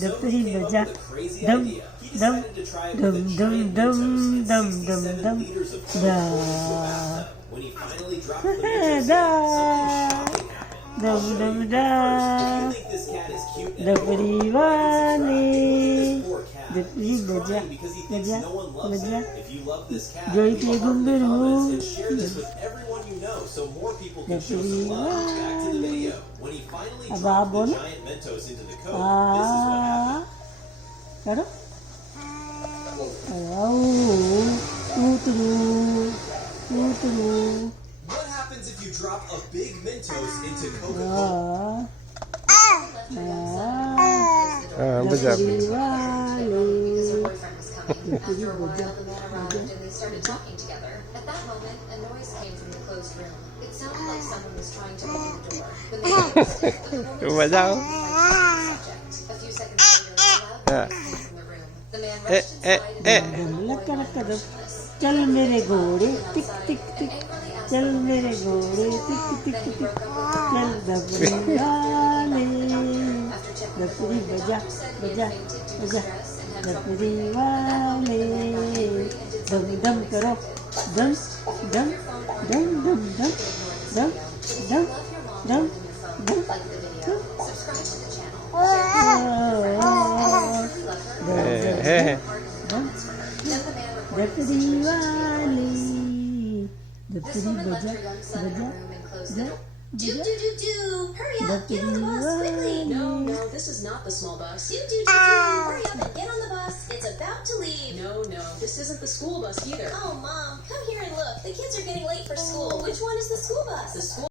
दपरी बजा दम दम दम दम दम दम दम दम da da dum dum da dapri wale dapri baja baja baja joy ke gumberu dapri wale aba bol karo What happens if you drop a big Mentos into Coca-Cola? Good job. Because her boyfriend was coming. After a while, the man arrived and they started talking together. At that moment, a noise came from the closed room. It sounded like someone was trying to open the door. When they noticed it, the woman Wow. was on the subject. A few seconds later, a loud noise came from the room. The man rushed inside and found the boy unconscious. चल मेरे घोड़े टिक टिक टिक चल मेरे घोड़े टिक टिक टिक चल दपरी वाले दपरी बजा बजा बजा दपरी वाले दम दम करो दम दम दम दम दम दम दम दम दम Subscribe to the channel. दम दपरी वाले दपरी बजा बजा बजा Do do do do! Hurry up! Get on the bus quickly! No, this is not the small bus. Do do do do! Hurry up and get on the bus! It's about to leave! No, this isn't the school bus either. Oh, Mom, come here and look. The kids are getting late for school. Which one is the school bus? The school